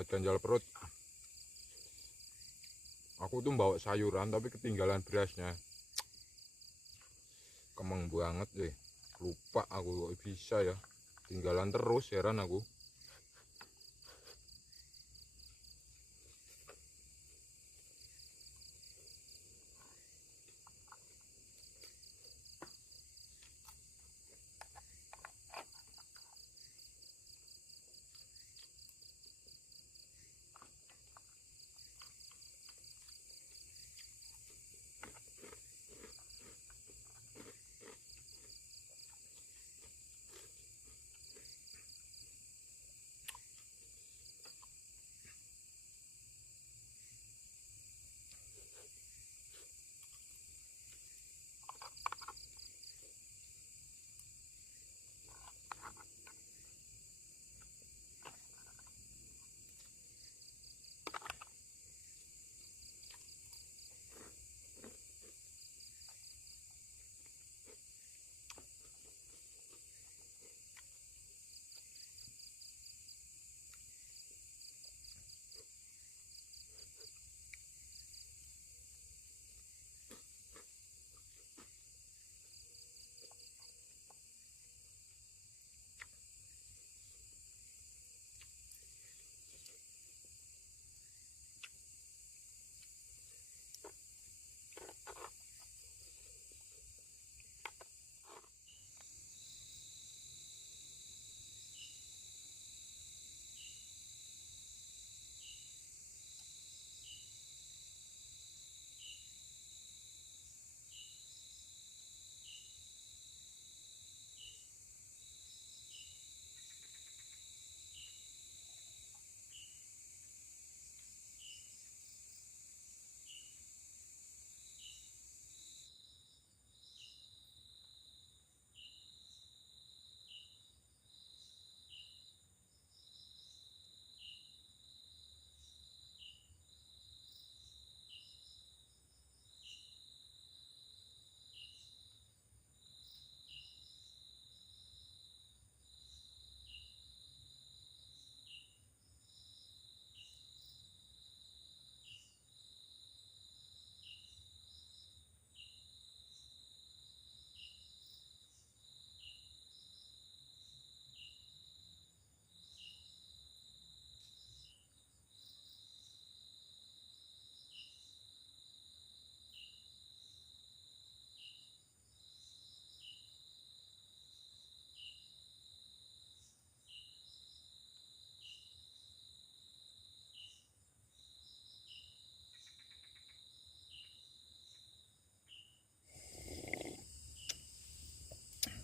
buat ganjal perut. Aku tuh bawa sayuran tapi ketinggalan berasnya. Kemeng banget deh. Lupa aku kok bisa ya. Tinggalan terus, heran aku.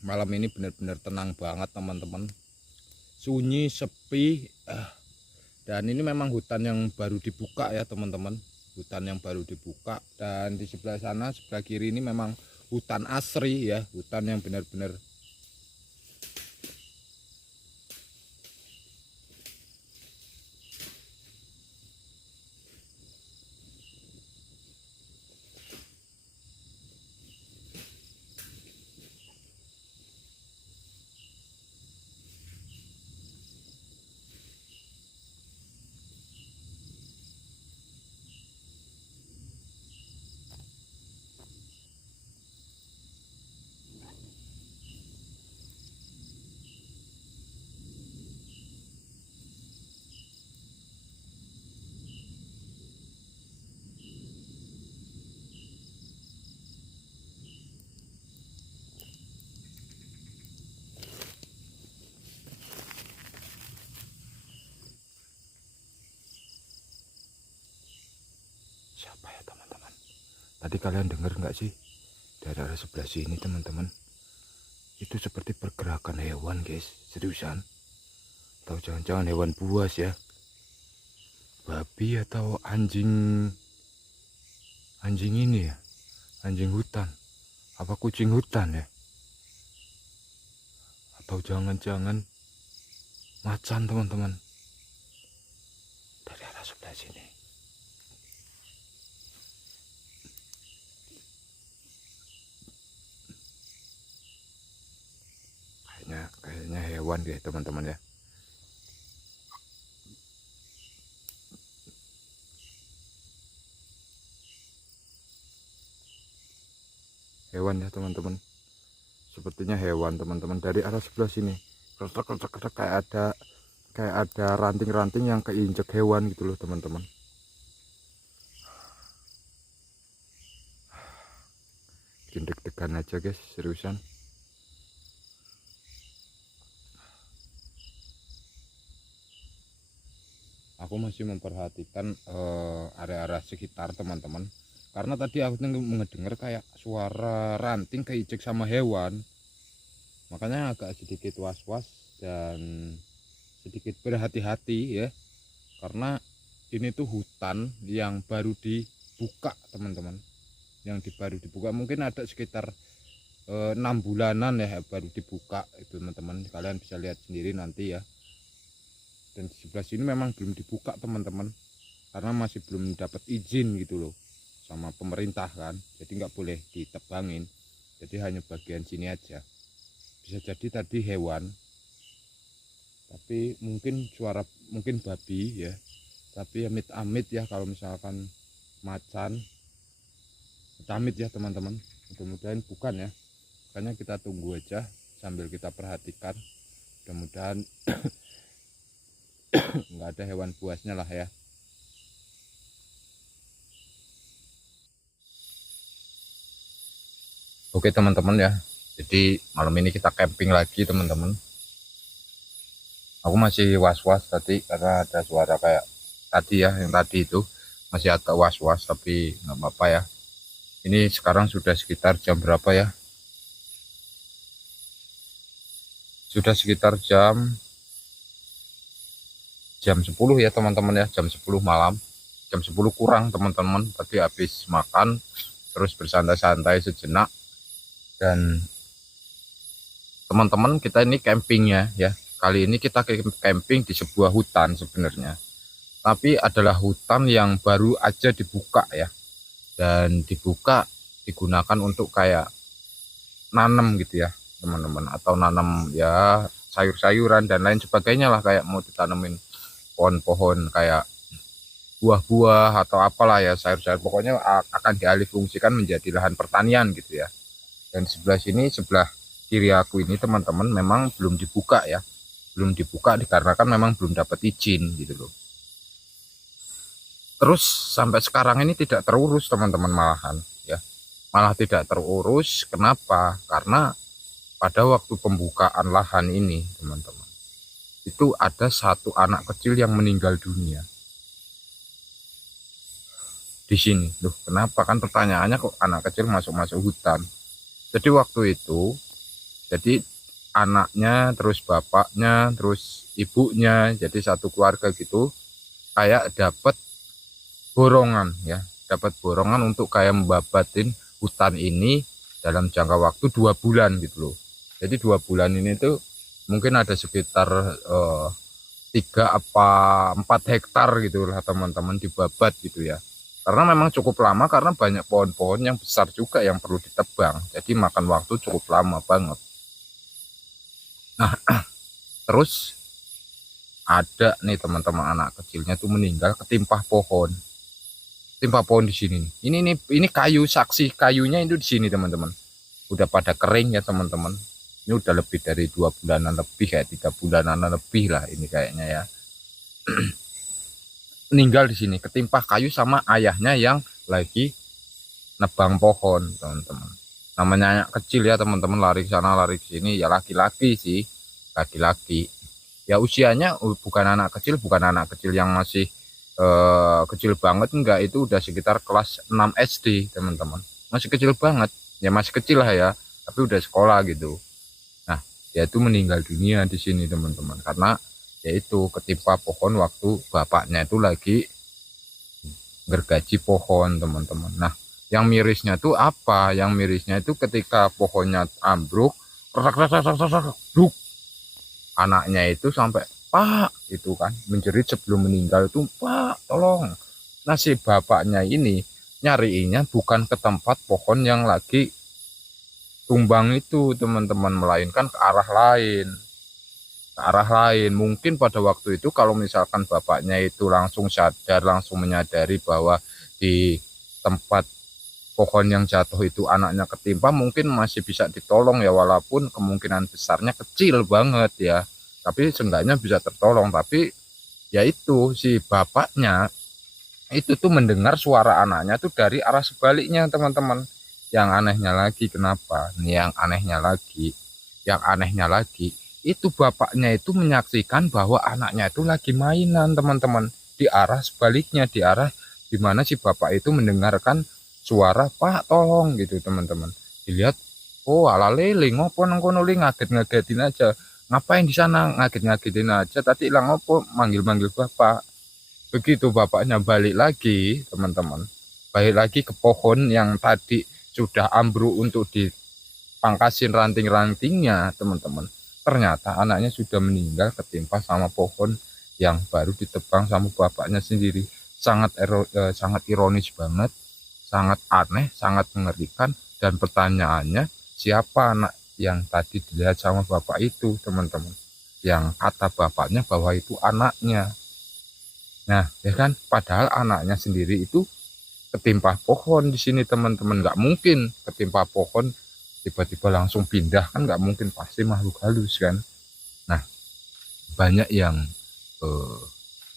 Malam ini benar-benar tenang banget teman-teman, sunyi, sepi, dan ini memang hutan yang baru dibuka ya teman-teman, hutan yang baru dibuka. Dan di sebelah sana, sebelah kiri ini memang hutan asri ya, hutan yang benar-benar siapa ya teman-teman? Tadi kalian dengar nggak sih? Dari arah sebelah sini teman-teman, itu seperti pergerakan hewan guys, seriusan. Atau jangan-jangan hewan buas ya, babi atau anjing, anjing ini ya, anjing hutan, apa kucing hutan ya, atau jangan-jangan macan teman-teman. Dari arah sebelah sini kayaknya hewan deh teman-teman ya. hewan ya teman-teman. Sepertinya hewan teman-teman, dari arah sebelah sini kretek kayak ada ranting-ranting yang keinjek hewan gitu loh teman-teman. Bikin deg-degan aja guys, seriusan. Aku masih memperhatikan area-area sekitar teman-teman, karena tadi aku mendengar kayak suara ranting keinjek sama hewan, makanya agak sedikit was-was dan sedikit berhati-hati ya, karena ini tuh hutan yang baru dibuka teman-teman, baru dibuka mungkin ada sekitar 6 bulanan ya baru dibuka itu teman-teman. Kalian bisa lihat sendiri nanti ya. Dan di sebelah sini memang belum dibuka teman-teman, karena masih belum dapat izin gitu loh sama pemerintah kan, jadi nggak boleh ditebangin, jadi hanya bagian sini aja. Bisa jadi tadi hewan, tapi mungkin mungkin babi ya, tapi amit-amit ya kalau misalkan macan, amit ya teman-teman, mudah-mudahan bukan ya, makanya kita tunggu aja sambil kita perhatikan, mudah-mudahan nggak ada hewan buasnya lah ya. Oke teman-teman ya, jadi malam ini kita camping lagi teman-teman. Aku masih was-was tadi karena ada suara kayak tadi ya, yang tadi itu masih agak was-was, tapi nggak apa-apa ya. Ini sekarang sudah sekitar jam berapa ya? Sudah sekitar jam 10 ya teman-teman ya, jam 10 malam, jam 10 kurang teman-teman. Tadi habis makan terus bersantai-santai sejenak, dan teman-teman kita ini campingnya ya, kali ini kita camping di sebuah hutan sebenarnya, tapi adalah hutan yang baru aja dibuka ya, dan digunakan untuk kayak nanam gitu ya teman-teman, atau nanam ya sayur-sayuran dan lain sebagainya lah, kayak mau ditanemin pohon-pohon kayak buah-buah atau apalah ya, sayur-sayur, pokoknya akan dialih fungsikan menjadi lahan pertanian gitu ya. Dan sebelah sini, sebelah kiri aku ini teman-teman, memang belum dibuka ya, belum dibuka dikarenakan memang belum dapat izin gitu loh. Terus sampai sekarang ini tidak terurus teman-teman, malahan ya, malah tidak terurus. Kenapa? Karena pada waktu pembukaan lahan ini teman-teman, itu ada satu anak kecil yang meninggal dunia di sini. Loh, kenapa? Kan pertanyaannya kok anak kecil masuk hutan. Jadi waktu itu, jadi anaknya, terus bapaknya, terus ibunya, jadi satu keluarga gitu, kayak dapat borongan ya, dapat borongan untuk kayak membabatin hutan ini dalam jangka waktu 2 bulan gitu loh. Jadi 2 bulan ini tuh mungkin ada sekitar 3 apa 4 hektar gitu lah teman-teman, dibabat gitu ya. Karena memang cukup lama, karena banyak pohon-pohon yang besar juga yang perlu ditebang, jadi makan waktu cukup lama banget. Nah terus ada nih teman-teman, anak kecilnya tuh meninggal ketimpa pohon di sini. Ini kayu, saksi kayunya itu di sini teman-teman. Udah pada kering ya teman-teman. Ini udah lebih dari 2 bulanan lebih, kayak 3 bulanan lebih lah ini kayaknya ya. Meninggal di sini ketimpa kayu sama ayahnya yang lagi nebang pohon teman-teman. Namanya anak kecil ya teman-teman, lari ke sana lari ke sini ya, laki-laki sih, laki-laki ya, usianya bukan anak kecil yang masih kecil banget, enggak, itu udah sekitar kelas 6 SD teman-teman, masih kecil banget ya, masih kecil lah ya, tapi udah sekolah gitu. Nah dia itu meninggal dunia di sini teman-teman, karena yaitu ketimpa pohon waktu bapaknya itu lagi gergaji pohon teman-teman. Nah yang mirisnya tuh apa, yang mirisnya itu ketika pohonnya ambruk, anaknya itu sampai, "Pak," itu kan menjerit sebelum meninggal itu, "Pak tolong." Nah si bapaknya ini nyariinnya bukan ke tempat pohon yang lagi tumbang itu teman-teman, melainkan ke arah lain. Mungkin pada waktu itu kalau misalkan bapaknya itu langsung sadar, langsung menyadari bahwa di tempat pohon yang jatuh itu anaknya ketimpa mungkin masih bisa ditolong ya, walaupun kemungkinan besarnya kecil banget ya, tapi seenggaknya bisa tertolong. Tapi ya itu si bapaknya itu tuh mendengar suara anaknya tuh dari arah sebaliknya teman-teman. Yang anehnya lagi, kenapa nih, yang anehnya lagi itu bapaknya itu menyaksikan bahwa anaknya itu lagi mainan teman-teman, di arah sebaliknya, di arah dimana si bapak itu mendengarkan suara "Pak tolong" gitu teman-teman. Dilihat, oh ala lele ngopo nang kono, ngaget-ngagetin aja. Ngapain di sana ngaget-ngagetin aja, tadi ilang ngopo manggil-manggil bapak. Begitu bapaknya balik lagi teman-teman, balik lagi ke pohon yang tadi sudah ambruk untuk dipangkasin ranting-rantingnya teman-teman, ternyata anaknya sudah meninggal ketimpa sama pohon yang baru ditebang sama bapaknya sendiri. Sangat ironis banget, sangat aneh, sangat mengerikan. Dan pertanyaannya, siapa anak yang tadi dilihat sama bapak itu teman-teman, yang kata bapaknya bahwa itu anaknya. Nah, ya kan, padahal anaknya sendiri itu ketimpa pohon di sini teman-teman. Nggak mungkin ketimpa pohon tiba-tiba langsung pindah, kan nggak mungkin, pasti makhluk halus kan. Nah, banyak yang eh,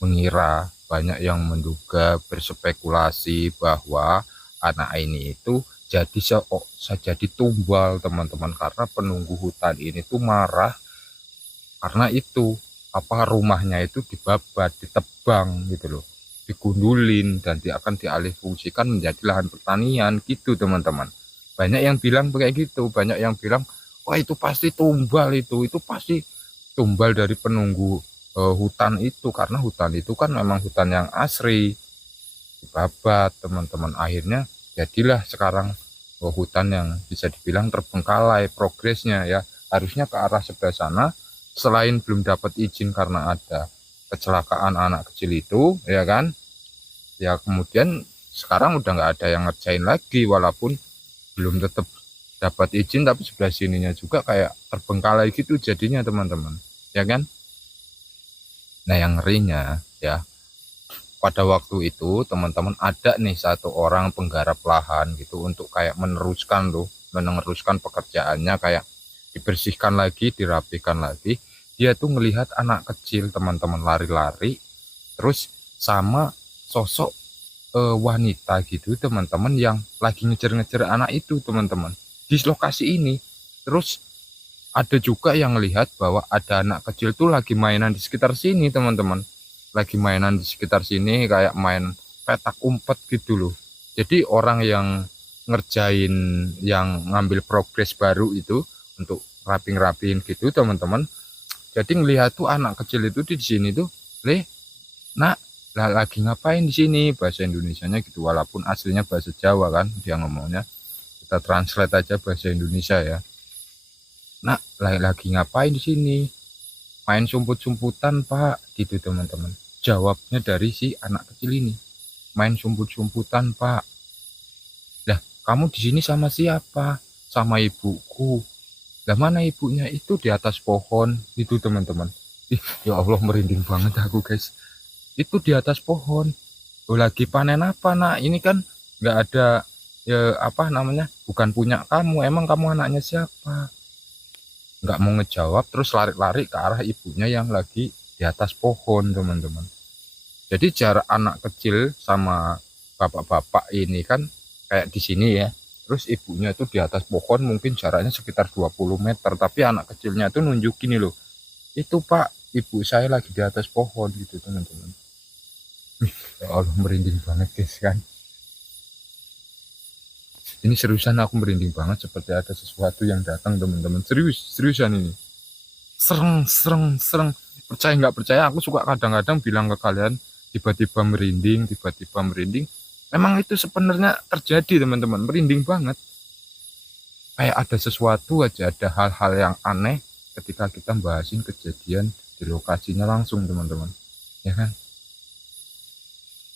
mengira, banyak yang menduga, berspekulasi bahwa anak ini itu jadi tumbal teman-teman, karena penunggu hutan ini tuh marah karena itu rumahnya itu dibabat, ditebang gitu loh, digundulin, dan dia akan dialihfungsikan menjadi lahan pertanian gitu teman-teman. Banyak yang bilang kayak gitu, banyak yang bilang wah itu pasti tumbal, itu pasti tumbal dari penunggu hutan itu, karena hutan itu kan memang hutan yang asri, dibabat teman-teman. Akhirnya jadilah sekarang hutan yang bisa dibilang terbengkalai progresnya ya. Harusnya ke arah sebelah sana, selain belum dapat izin karena ada kecelakaan anak kecil itu ya kan, ya kemudian sekarang udah nggak ada yang ngerjain lagi, walaupun belum tetap dapat izin, tapi sebelah sininya juga kayak terbengkalai gitu jadinya teman-teman ya kan. Nah yang ngerinya ya, pada waktu itu teman-teman ada nih satu orang penggarap lahan gitu untuk kayak meneruskan pekerjaannya, kayak dibersihkan lagi, dirapikan lagi. Dia tuh ngelihat anak kecil teman-teman lari-lari terus sama sosok wanita gitu teman-teman, yang lagi ngejar-ngejar anak itu teman-teman di lokasi ini. Terus ada juga yang melihat bahwa ada anak kecil tuh lagi mainan di sekitar sini teman-teman, lagi mainan di sekitar sini kayak main petak umpet gitu loh. Jadi orang yang ngerjain, yang ngambil progres baru itu untuk raping-rapin gitu teman-teman, jadi ngelihat tuh anak kecil itu di sini tuh, nak lagi ngapain di sini, bahasa Indonesianya gitu, walaupun aslinya bahasa Jawa kan dia ngomongnya, kita translate aja bahasa Indonesia ya. Nak lagi ngapain di sini, main sumput-sumputan pak, gitu teman-teman. Jawabnya dari si anak kecil ini, main sumput-sumputan pak. Lah kamu di sini sama siapa? Sama ibuku. Lah mana ibunya? Itu di atas pohon itu teman-teman. Ya Allah, merinding banget aku guys. Itu di atas pohon. Oh, lagi panen apa nak? Ini kan nggak ada ya, bukan punya kamu. Emang kamu anaknya siapa? Nggak mau ngejawab, terus lari-lari ke arah ibunya yang lagi di atas pohon teman-teman. Jadi jarak anak kecil sama bapak-bapak ini kan kayak di sini ya. Terus ibunya itu di atas pohon mungkin jaraknya sekitar 20 meter. Tapi anak kecilnya itu nunjukin nih loh, itu pak, ibu saya lagi di atas pohon gitu teman-teman. Ya Allah, merinding banget guys kan. Ini seriusan aku merinding banget, seperti ada sesuatu yang datang teman-teman. Seriusan ini. Sereng. Percaya nggak percaya, aku suka kadang-kadang bilang ke kalian, tiba-tiba merinding. Memang itu sebenarnya terjadi teman-teman, merinding banget. Kayak ada sesuatu aja, ada hal-hal yang aneh ketika kita bahasin kejadian di lokasinya langsung teman-teman. Ya kan?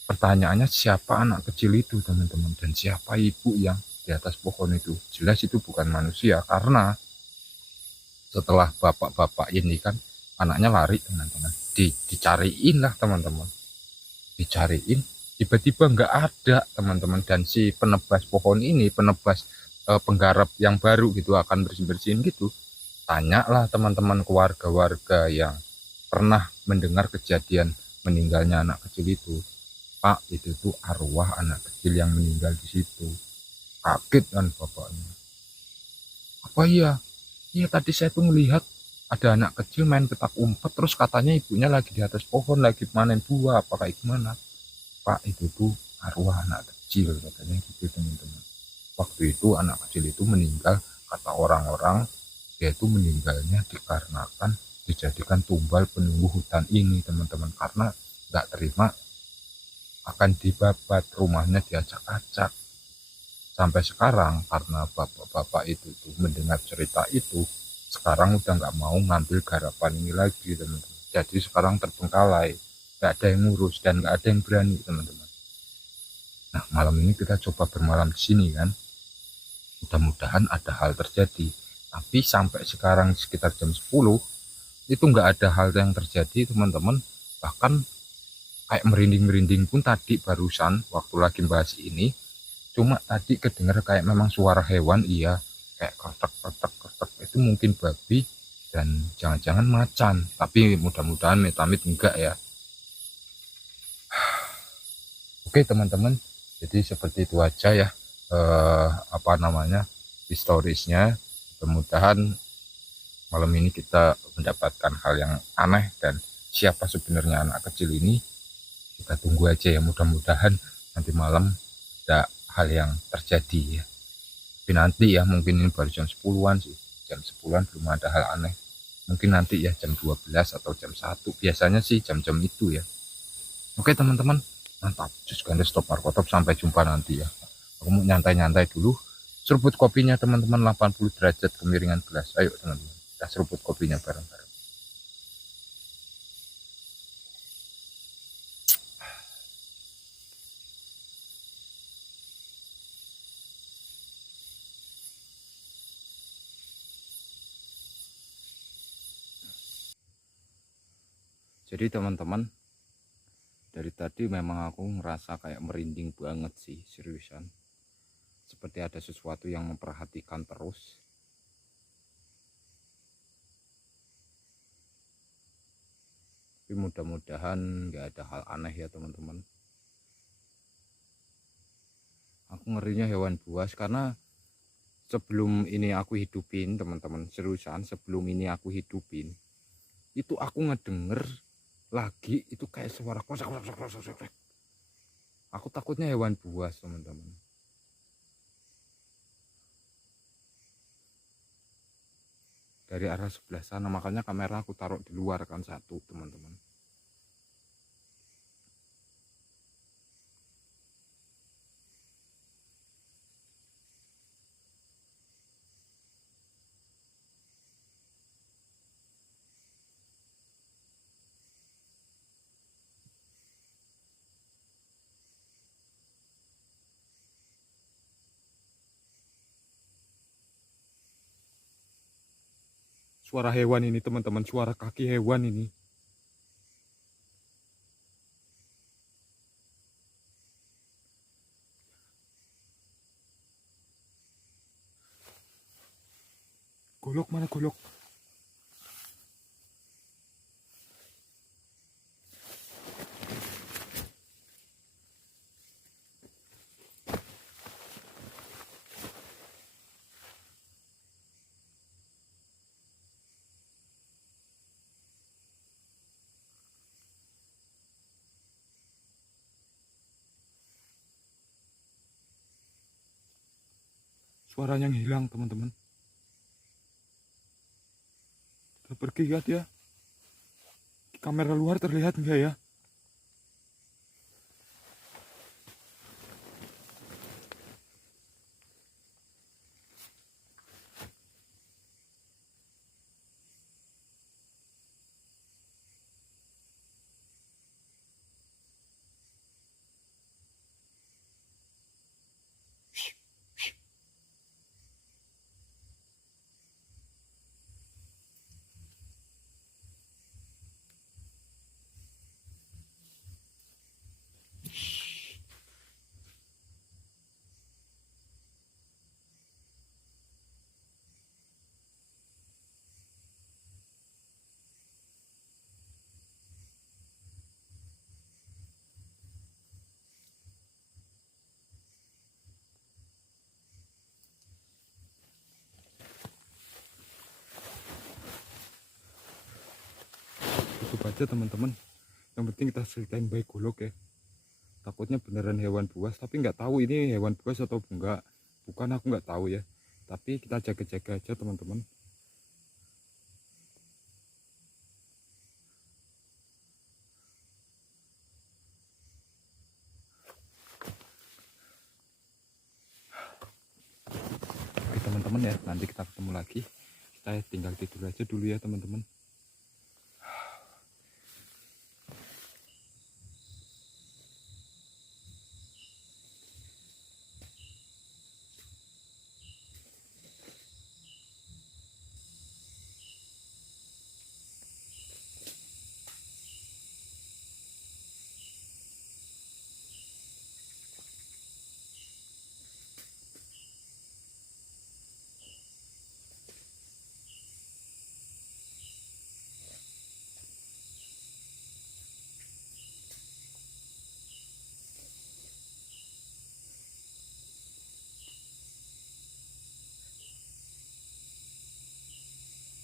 Pertanyaannya siapa anak kecil itu teman-teman, dan siapa ibu yang di atas pohon itu? Jelas itu bukan manusia, karena setelah bapak-bapak ini kan anaknya lari teman-teman, dicariin lah teman-teman, dicariin tiba-tiba nggak ada teman-teman, dan si penebas pohon ini, penebas penggarap yang baru gitu akan bersih-bersihin gitu, tanyalah teman-teman ke warga-warga yang pernah mendengar kejadian meninggalnya anak kecil itu. Pak, itu tuh arwah anak kecil yang meninggal di situ. Kaget kan bapaknya. Apa iya? Iya, tadi saya tuh melihat ada anak kecil main petak umpet, terus katanya ibunya lagi di atas pohon lagi panen buah apa kayak gimana. Pak, itu tuh arwah anak kecil katanya gitu teman-teman. Waktu itu anak kecil itu meninggal, kata orang-orang dia itu meninggalnya dikarenakan dijadikan tumbal penunggu hutan ini teman-teman, karena nggak terima akan dibabat, rumahnya diacak-acak. Sampai sekarang karena bapak-bapak itu tuh mendengar cerita itu, sekarang udah nggak mau ngambil garapan ini lagi teman-teman. Jadi sekarang terbengkalai, nggak ada yang ngurus dan nggak ada yang berani teman-teman. Nah, malam ini kita coba bermalam di sini kan, mudah-mudahan ada hal terjadi. Tapi sampai sekarang sekitar jam 10 itu nggak ada hal yang terjadi teman-teman. Bahkan kayak merinding-merinding pun tadi barusan waktu lagi bahas ini, cuma tadi kedengar kayak memang suara hewan, iya, kayak kertek itu mungkin babi dan jangan-jangan macan, tapi mudah-mudahan metamit enggak ya. Oke teman-teman, jadi seperti itu aja ya, apa namanya, historisnya. Mudah-mudahan malam ini kita mendapatkan hal yang aneh, dan siapa sebenarnya anak kecil ini kita tunggu aja ya, mudah-mudahan nanti malam ada hal yang terjadi ya. Tapi nanti ya, mungkin ini baru jam 10-an sih, jam 10-an belum ada hal aneh, mungkin nanti ya jam 12 atau jam 1, biasanya sih jam-jam itu ya. Oke teman-teman, mantap, just ganda stop markotop, sampai jumpa nanti ya. Aku mau nyantai-nyantai dulu, seruput kopinya teman-teman, 80 derajat kemiringan gelas, ayo teman-teman kita seruput kopinya bareng-bareng. Jadi teman-teman, dari tadi memang aku ngerasa kayak merinding banget sih, seriusan. Seperti ada sesuatu yang memperhatikan terus. Tapi mudah-mudahan nggak ada hal aneh ya teman-teman. Aku ngerinya hewan buas, karena sebelum ini aku hidupin teman-teman, seriusan, sebelum ini aku hidupin, itu aku ngedenger lagi itu kayak suara kosak. Aku takutnya hewan buas teman-teman. Dari arah sebelah sana, makanya kamera aku taruh di luar kan satu teman-teman. Suara hewan ini teman-teman, suara kaki hewan ini. Golok mana golok? Suaranya hilang teman-teman. Udah pergi ya dia. Kamera luar terlihat enggak ya? aja teman-teman. Yang penting kita ceritain baik golok ya. Takutnya beneran hewan buas, tapi nggak tahu ini hewan buas atau enggak. Bukan, aku nggak tahu ya. Tapi kita jaga-jaga aja teman-teman. Oke teman-teman ya, nanti kita ketemu lagi. Kita tinggal tidur aja dulu ya teman-teman.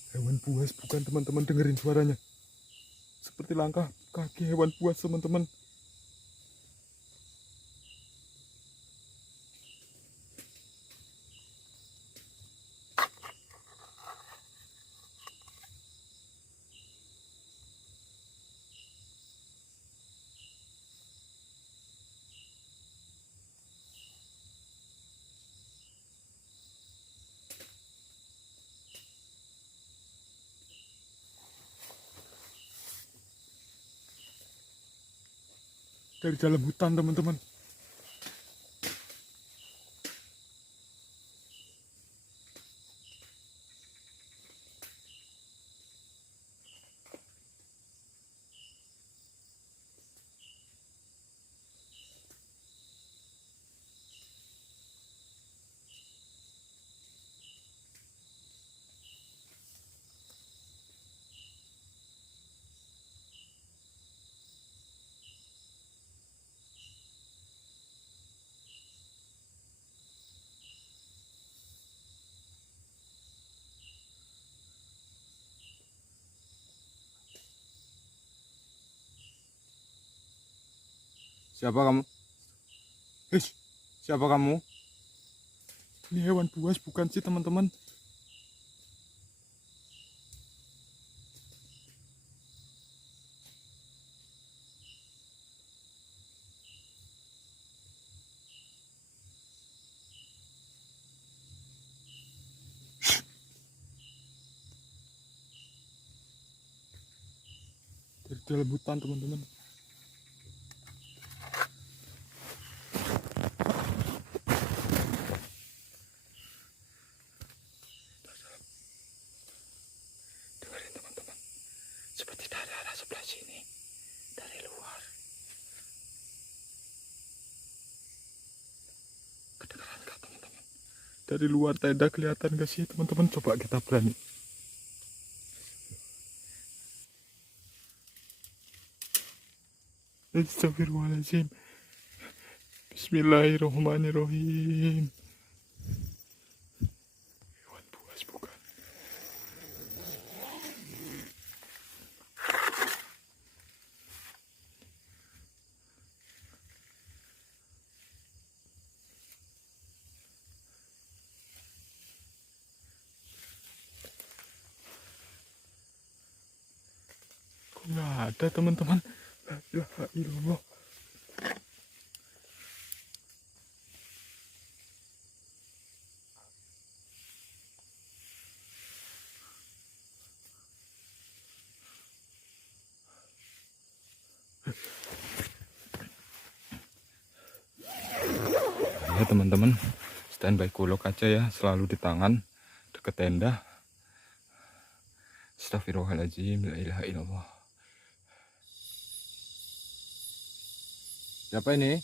Hewan buas bukan teman-teman, dengerin suaranya. Seperti langkah kaki hewan buas teman-teman. Dari dalam hutan teman-teman. Siapa kamu? Siapa kamu? Ini hewan buas bukan sih teman-teman? Dari dalam hutan teman-teman. Dengerin teman-teman. Seperti dari arah sebelah sini. Dari luar. Kedengeran gak teman-teman? Dari luar tenda kelihatan gak sih teman-teman? Coba kita berani. Astagfirullahaladzim. Bismillahirrahmanirrahim. Hewan buas bukan. Kok nggak ada teman-teman? La ilaha illallah. Ya teman-teman, standby golok aja ya, selalu di tangan deket tenda. Astagfirullahaladzim, la ilaha illallah. Siapa ini?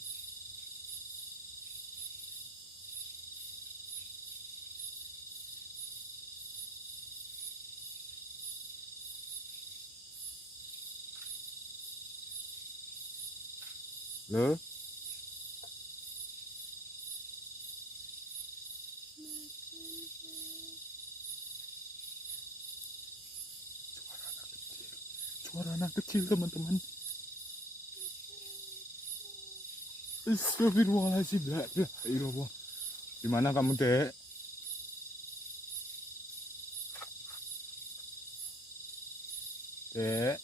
Lo? suara anak kecil teman-teman. Astagfirullahaladzim. La ilaha illallah. Di mana kamu, Dek? Dek.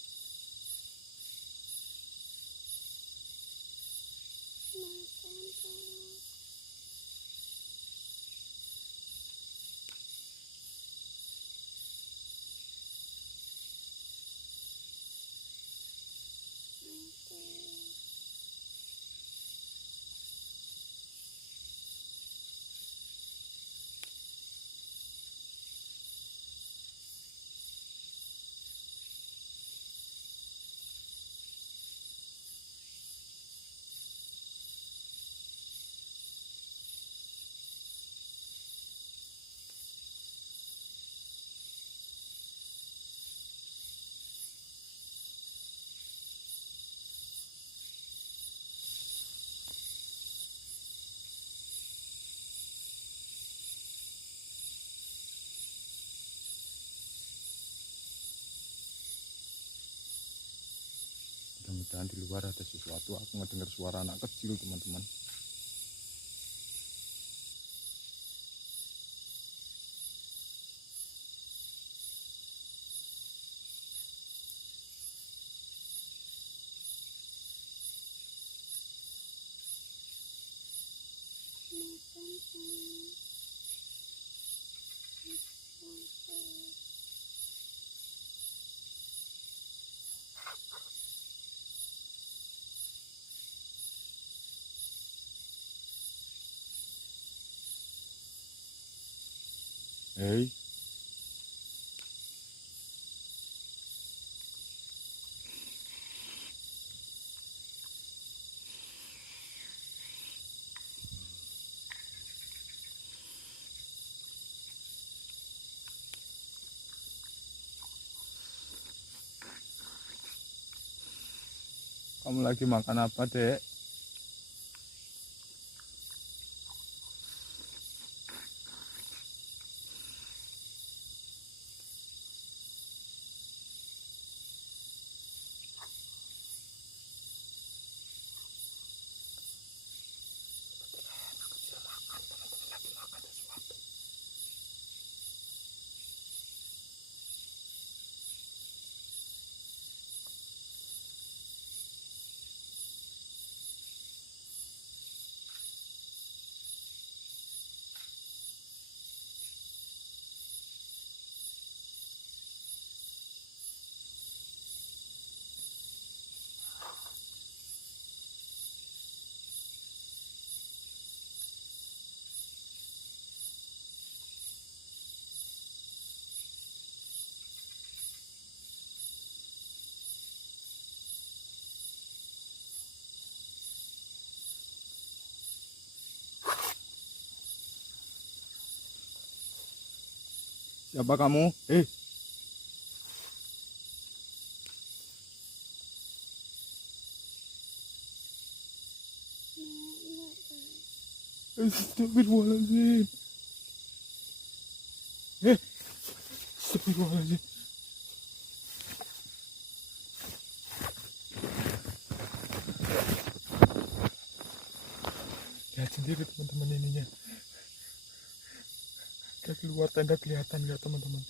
Mudah-mudahan di luar ada sesuatu. Aku ngedengar suara anak kecil teman-teman. Hei. Kamu lagi makan apa, Dek? Siapa kamu? Astagfirullahaladzim. Astagfirullahaladzim. Lihat sendiri teman-teman ininya. Kayak keluar tenda kelihatan nggak teman-teman?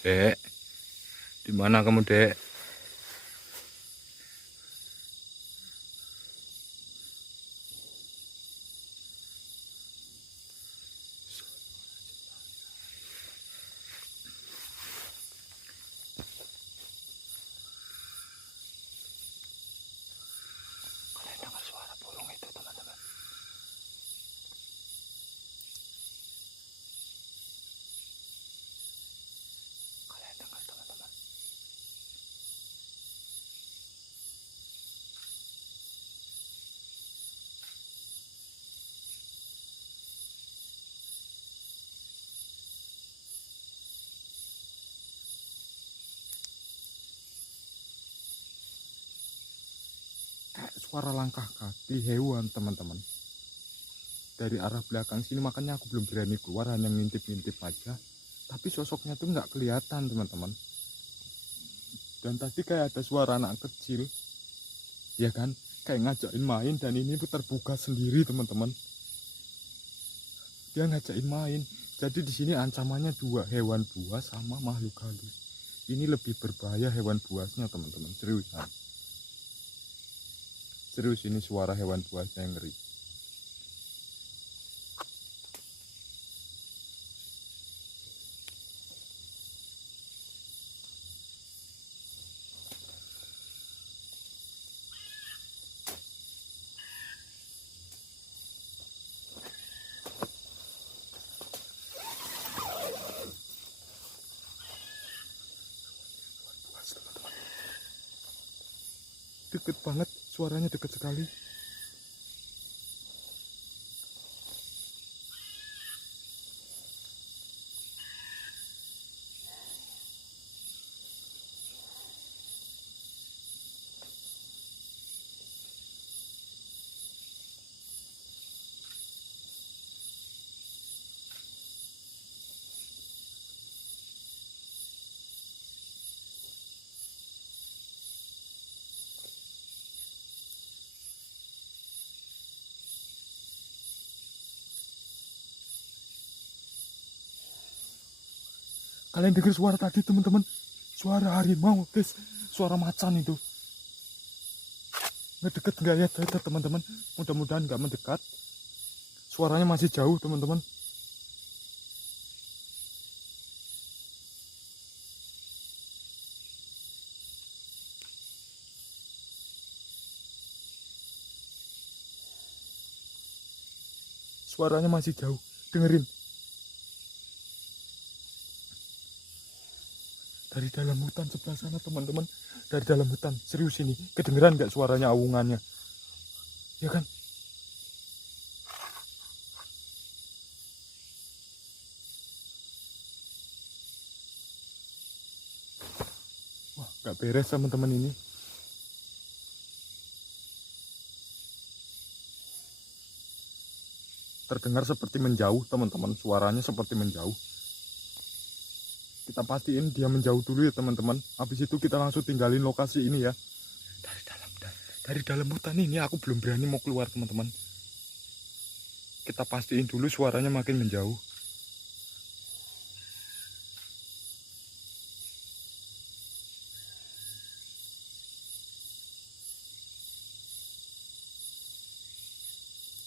Dek, di mana kamu, Dek? Kalian dengar suara burung itu, teman-teman? Kalian dengar, teman-teman? Kayak suara langkah kaki hewan, teman-teman. Dari arah belakang sini, makanya aku belum berani keluar, hanya ngintip-ngintip aja. Tapi sosoknya tuh nggak kelihatan, teman-teman. Dan tadi kayak ada suara anak kecil, ya kan? Kayak ngajakin main, dan ini terbuka sendiri, teman-teman. Dia ngajakin main. Jadi di sini ancamannya dua, hewan buas sama makhluk halus. Ini lebih berbahaya hewan buasnya, teman-teman. Seriusan. Serius, ini suara hewan buasnya yang ngeri. Deket banget, suaranya deket sekali. Kalian dengar suara tadi, teman-teman? Suara harimau, guys. Suara macan itu. Ngedekat nggak ya, teman-teman? Mudah-mudahan nggak mendekat. Suaranya masih jauh, teman-teman. Suaranya masih jauh. Dengerin. Dari dalam hutan sebelah sana, teman-teman. Dari dalam hutan. Serius ini. Kedengeran nggak suaranya, aungannya? Ya kan? Wah, nggak beres, teman-teman, ini. Terdengar seperti menjauh, teman-teman. Suaranya seperti menjauh. Kita pastiin dia menjauh dulu ya, teman-teman. Habis itu kita langsung tinggalin lokasi ini ya. Dari dalam hutan ini aku belum berani mau keluar, teman-teman. Kita pastiin dulu suaranya makin menjauh.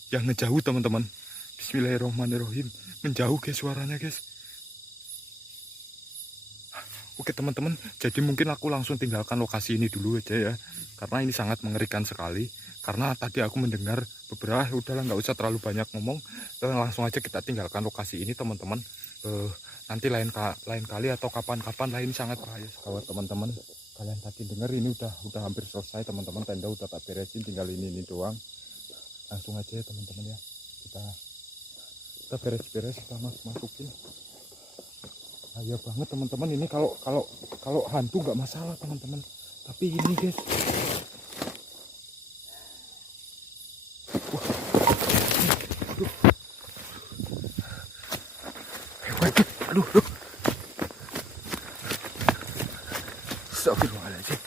Yang ngejauh, teman-teman. Bismillahirrahmanirrahim. Menjauh, guys, suaranya, guys. Oke, teman-teman, jadi mungkin aku langsung tinggalkan lokasi ini dulu aja ya, karena ini sangat mengerikan sekali. Karena tadi aku mendengar beberapa, udahlah nggak usah terlalu banyak ngomong, langsung aja kita tinggalkan lokasi ini, teman-teman. Nanti lain kali atau kapan-kapan lain sangat bahaya. Kalau teman-teman kalian tadi dengar, ini udah hampir selesai, teman-teman. Tenda udah tak beresin, tinggal ini doang. Langsung aja ya, teman-teman ya, kita beres-beres, kita masukin. Bahaya banget, teman-teman. Ini kalau hantu nggak masalah, teman-teman. Tapi ini, guys. Wah. Aduh. Aduh. Astagfirullahaladzim.